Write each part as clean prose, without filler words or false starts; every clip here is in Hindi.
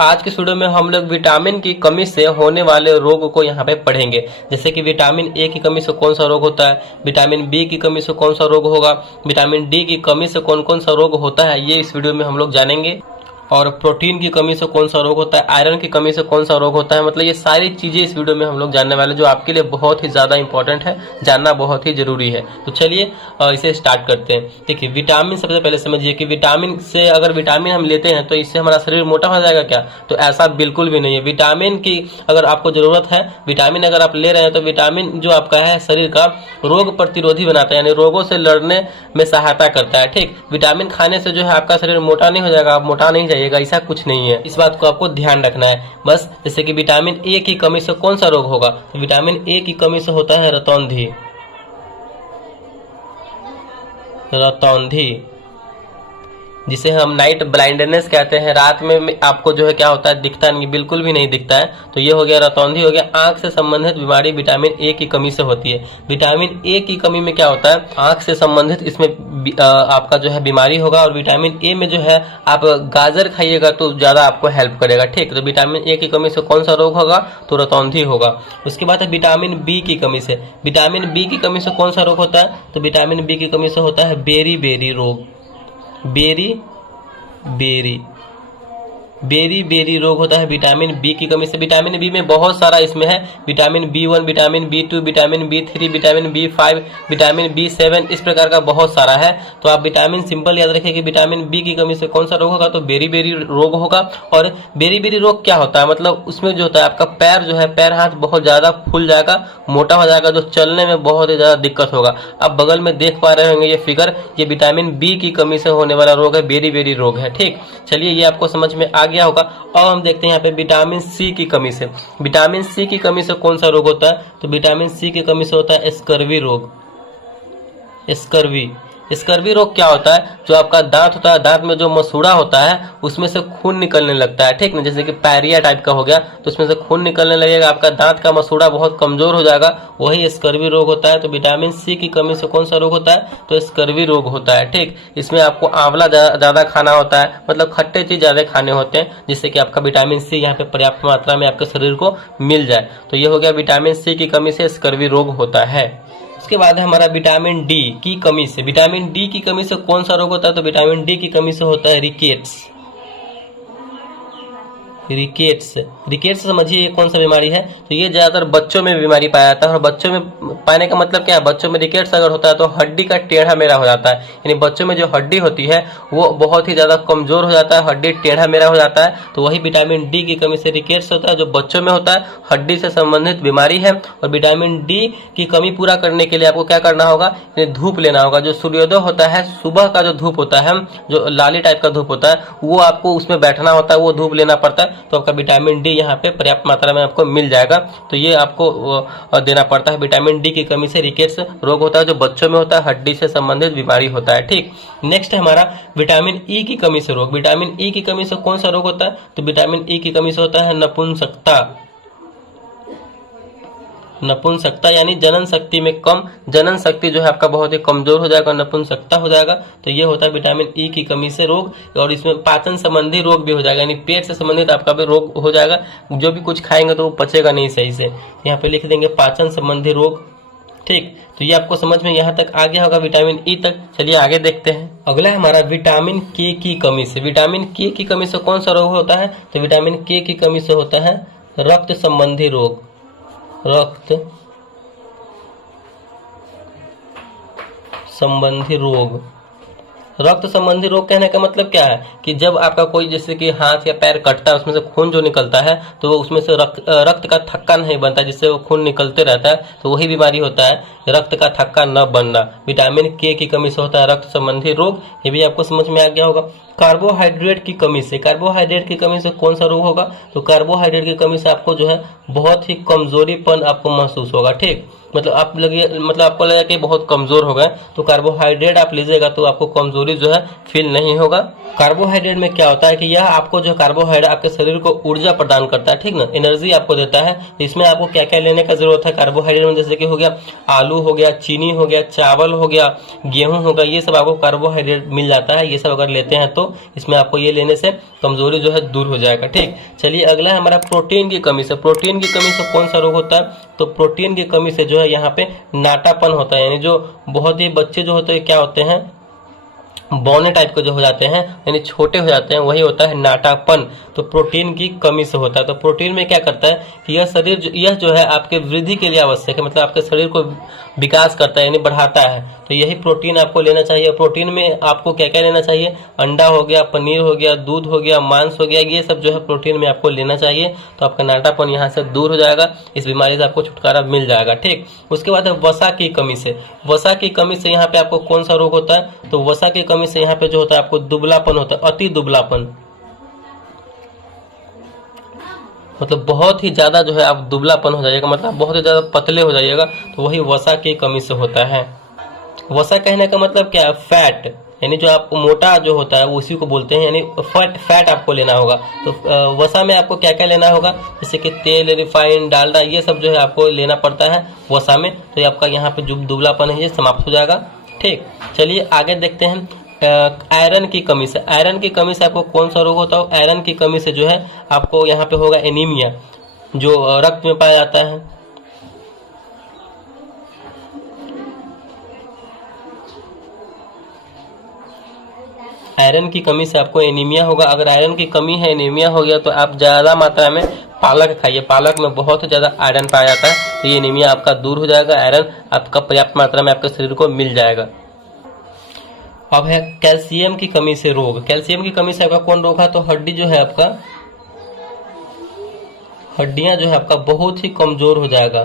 आज के वीडियो में हम लोग विटामिन की कमी से होने वाले रोग को यहाँ पे पढ़ेंगे। जैसे कि विटामिन ए की कमी से कौन सा रोग होता है, विटामिन बी की कमी से कौन सा रोग होगा, विटामिन डी की कमी से कौन कौन सा रोग होता है, ये इस वीडियो में हम लोग जानेंगे। और प्रोटीन की कमी से कौन सा रोग होता है, आयरन की कमी से कौन सा रोग होता है, मतलब ये सारी चीजें इस वीडियो में हम लोग जानने वाले, जो आपके लिए बहुत ही ज्यादा इंपॉर्टेंट है, जानना बहुत ही जरूरी है। तो चलिए इसे स्टार्ट करते हैं। देखिए, विटामिन सबसे पहले समझिए कि विटामिन से अगर विटामिन हम लेते हैं तो इससे हमारा शरीर मोटा हो जाएगा क्या? तो ऐसा बिल्कुल भी नहीं है। विटामिन की अगर आपको जरूरत है, विटामिन अगर आप ले रहे हैं तो विटामिन जो आपका है शरीर का रोग प्रतिरोधी बनाता है, यानी रोगों से लड़ने में सहायता करता है। ठीक, विटामिन खाने से जो है आपका शरीर मोटा नहीं हो जाएगा, आप मोटा नहीं जाइएगा, ऐसा कुछ नहीं है। इस बात को आपको ध्यान रखना है बस। जैसे कि विटामिन ए की कमी से कौन सा रोग होगा, तो विटामिन ए की कमी से होता है रतौंधी। रतौंधी जिसे हम नाइट ब्लाइंडनेस कहते हैं, रात में आपको जो है क्या होता है, दिखता नहीं, बिल्कुल भी नहीं दिखता है। तो ये हो गया रतौंधी हो गया। आंख से संबंधित बीमारी विटामिन ए की कमी से होती है। विटामिन ए की कमी में क्या होता है, आंख से संबंधित इसमें आपका जो है बीमारी होगा। और विटामिन ए में जो है आप गाजर खाइएगा तो ज्यादा आपको हेल्प करेगा। ठीक, तो विटामिन ए की कमी से कौन सा रोग होगा, तो रतौंधी होगा। उसके बाद है विटामिन बी की कमी से। विटामिन बी की कमी से कौन सा रोग होता है, तो विटामिन बी की कमी से होता है बेरी बेरी रोग। बेरी बेरी रोग होता है विटामिन बी की कमी से। विटामिन बी में बहुत सारा इसमें है, vitamin B1, vitamin बी2, vitamin B3, vitamin B5, vitamin बी7, इस प्रकार का बहुत सारा है। तो आप विटामिन सिंपल याद रखिए कि विटामिन बी की कमी से कौन सा रोग होगा, तो बेरी बेरी रोग होगा। और बेरी बेरी रोग क्या होता है, मतलब उसमें जो होता है आपका पैर जो है, पैर हाथ बहुत ज्यादा फूल जाएगा, मोटा हो जाएगा, जो चलने में बहुत ही ज्यादा दिक्कत होगा। आप बगल में देख पा रहे होंगे ये फिगर, ये विटामिन बी की कमी से होने वाला रोग है, बेरी बेरी रोग है। ठीक, चलिए ये आपको समझ में आ गया होगा। अब हम देखते हैं यहाँ पे विटामिन सी की कमी से। विटामिन सी की कमी से कौन सा रोग होता है, तो विटामिन सी की कमी से होता है स्कर्वी रोग। स्कर्वी रोग क्या होता है, जो आपका दांत होता है, दांत में जो मसूड़ा होता है उसमें से खून निकलने लगता है। ठीक ना, जैसे कि पैरिया टाइप का हो गया तो उसमें से खून निकलने लगेगा, आपका दांत का मसूड़ा बहुत कमजोर हो जाएगा, वही स्कर्वी रोग होता है। तो विटामिन सी की कमी से कौन सा रोग होता है, तो स्कर्वी रोग होता है। ठीक, इसमें आपको आंवला ज्यादा खाना होता है, मतलब खट्टे चीज ज्यादा खाने होते हैं, जिससे कि आपका विटामिन सी यहाँ पे पर्याप्त मात्रा में आपके शरीर को मिल जाए। तो ये हो गया विटामिन सी की कमी से स्कर्वी रोग होता है। उसके बाद है हमारा विटामिन डी की कमी से। विटामिन डी की कमी से कौन सा रोग होता है, तो विटामिन डी की कमी से होता है रिकेट्स। रिकेट्स समझिए ये कौन सा बीमारी है, तो ये ज्यादातर बच्चों में बीमारी पाया जाता है। और बच्चों में पाने का मतलब क्या है, बच्चों में रिकेट्स अगर होता है तो हड्डी का टेढ़ा मेढ़ा हो जाता है, यानी बच्चों में जो हड्डी होती है वो बहुत ही ज्यादा कमजोर हो जाता है, हड्डी टेढ़ा मेढ़ा हो जाता है। तो वही विटामिन डी की कमी से रिकेट्स होता है, जो बच्चों में होता है, हड्डी से संबंधित बीमारी है। और विटामिन डी की कमी पूरा करने के लिए आपको क्या करना होगा, धूप लेना होगा। जो सूर्योदय होता है, सुबह का जो धूप होता है, जो लाली टाइप का धूप होता है, वो आपको उसमें बैठना होता है, वो धूप लेना पड़ता है। तो आपका विटामिन डी यहाँ पे पर्याप्त मात्रा में आपको मिल जाएगा। तो ये आपको देना पड़ता है। विटामिन डी की कमी से रिकेट्स रोग होता है, जो बच्चों में होता है, हड्डी से संबंधित बीमारी होता है। ठीक, नेक्स्ट है हमारा विटामिन ई की कमी से रोग। विटामिन ई की कमी से कौन सा रोग होता है, तो विटामिन ई की कमी से होता है नपुंसकता, यानी जनन शक्ति में कम, जनन शक्ति जो है आपका बहुत ही कमजोर हो जाएगा, नपुंसकता हो जाएगा। तो ये होता है विटामिन ई की कमी से रोग। और इसमें पाचन संबंधी रोग भी हो जाएगा, यानी पेट से संबंधित आपका भी रोग हो जाएगा, जो भी कुछ खाएंगे तो वो पचेगा नहीं सही से। यहाँ पे लिख देंगे पाचन संबंधी रोग। ठीक, तो ये आपको समझ में यहाँ तक आ गया होगा विटामिन ई तक। चलिए आगे देखते हैं। अगला है हमारा विटामिन के की कमी से। विटामिन के की कमी से कौन सा रोग होता है, तो विटामिन के की कमी से होता है रक्त संबंधी रोग। रक्त संबंधी रोग। रक्त संबंधी रोग कहने का मतलब क्या है, कि जब आपका कोई जैसे कि हाथ या पैर कटता है, उसमें से खून जो निकलता है, तो उसमें से रक्त का थक्का नहीं बनता, जिससे वो खून निकलते रहता है, तो वही बीमारी होता है रक्त का थक्का न बनना। विटामिन के की कमी से होता है रक्त संबंधी रोग। ये भी आपको समझ में आ गया होगा। कार्बोहाइड्रेट की कमी से। कार्बोहाइड्रेट की कमी से कौन सा रोग होगा, तो कार्बोहाइड्रेट की कमी से आपको जो है बहुत ही कमजोरीपन आपको महसूस होगा। ठीक, मतलब आप लगे, मतलब आपको लगेगा कि बहुत कमजोर हो गए, तो कार्बोहाइड्रेट आप लीजिएगा तो आपको कमजोरी जो है फील नहीं होगा। कार्बोहाइड्रेट में क्या होता है कि यह आपको जो कार्बोहाइड्रेट आपके शरीर को ऊर्जा प्रदान करता है, ठीक ना, एनर्जी आपको देता है। इसमें आपको क्या क्या लेने का जरूरत है कार्बोहाइड्रेट में, जैसे कि हो गया आलू हो गया, चीनी हो गया, चावल हो गया, गेहूं हो गया, ये सब आपको कार्बोहाइड्रेट मिल जाता है। ये सब अगर लेते हैं तो इसमें आपको ये लेने से कमजोरी जो है दूर हो जाएगा। ठीक, चलिए अगला है हमारा प्रोटीन की कमी से। प्रोटीन की कमी से कौन सा रोग होता है? तो प्रोटीन की कमी से जो है यहाँ पे नाटापन होता है, यानी जो बहुत ही बच्चे जो होते हैं क्या होते हैं, बौने टाइप के जो हो जाते हैं, यानी छोटे हो जाते हैं, वही होता है नाटापन। तो प्रोटीन की कमी से होता है। तो प्रोटीन में क्या करता है कि यह जो है आपके वृद्धि के लिए आवश्यक है, मतलब आपके शरीर को विकास करता है, यानी बढ़ाता है। तो यही प्रोटीन आपको लेना चाहिए। प्रोटीन में आपको क्या क्या लेना चाहिए? अंडा हो गया, पनीर हो गया, दूध हो गया, मांस हो गया, ये सब जो है प्रोटीन में आपको लेना चाहिए। तो आपका नाटापन यहाँ से दूर हो जाएगा, इस बीमारी से आपको छुटकारा मिल जाएगा। ठीक, उसके बाद है वसा की कमी से। वसा की कमी से यहाँ पे आपको कौन सा रोग होता है? तो वसा की कमी से यहाँ पे जो होता है आपको दुबलापन होता है, अति दुबलापन, मतलब बहुत ही ज्यादा जो है आप दुबलापन हो जाइएगा, मतलब बहुत ही ज्यादा पतले हो जाइएगा। तो वही वसा की कमी से होता है। वसा कहने का मतलब क्या है? फैट, यानी जो आप मोटा जो होता है उसी को बोलते हैं, यानी फैट आपको लेना होगा। तो वसा में आपको क्या क्या लेना होगा? जैसे कि तेल, रिफाइंड, डालडा, ये सब जो है आपको लेना पड़ता है वसा में। तो आपका यहाँ पे जो दुबलापन है ये समाप्त हो जाएगा। ठीक, चलिए आगे देखते हैं आयरन की कमी से। आयरन की कमी से आपको कौन सा रोग होता है? आयरन की कमी से जो है आपको यहाँ पे होगा एनीमिया, जो रक्त में पाया जाता है। आयरन की कमी से आपको एनीमिया होगा। अगर आयरन की कमी है, एनीमिया हो गया, तो आप ज्यादा मात्रा में पालक खाइए। पालक में बहुत ज्यादा आयरन पाया जाता है, तो ये एनीमिया आपका दूर हो जाएगा। आयरन आपका पर्याप्त मात्रा में आपके शरीर को मिल जाएगा। अब है कैल्शियम की कमी से रोग। कैल्शियम की कमी से आपका कौन रोग है? तो हड्डी जो है आपका, हड्डियां जो है आपका बहुत ही कमजोर हो जाएगा।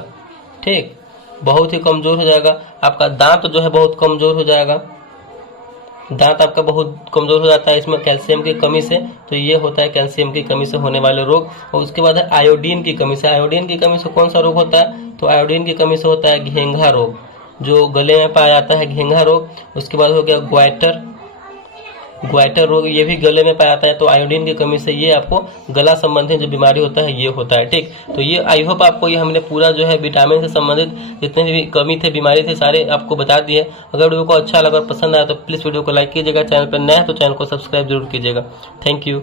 ठीक, बहुत ही कमजोर हो जाएगा। आपका दांत जो है बहुत कमजोर हो जाएगा। दांत आपका बहुत कमजोर हो जाता है इसमें कैल्शियम की कमी से। तो ये होता है कैल्शियम की कमी से होने वाले रोग। और उसके बाद है आयोडीन की कमी से। आयोडीन की कमी से कौन सा रोग होता है? तो आयोडीन की कमी से होता है घेंघा रोग, जो गले में पाया जाता है, घेंघा रोग। उसके बाद हो गया ग्वाइटर रोग, ये भी गले में पाया जाता है। तो आयोडीन की कमी से ये आपको गला संबंधी जो बीमारी होता है ये होता है। ठीक, तो ये आई होप आपको ये हमने पूरा जो है विटामिन से संबंधित जितने भी कमी थे, बीमारी थे, सारे आपको बता दिए। अगर वीडियो को अच्छा लगा, पसंद आया तो प्लीज वीडियो को लाइक कीजिएगा। चैनल पर नया है तो चैनल को सब्सक्राइब जरूर कीजिएगा। Thank you.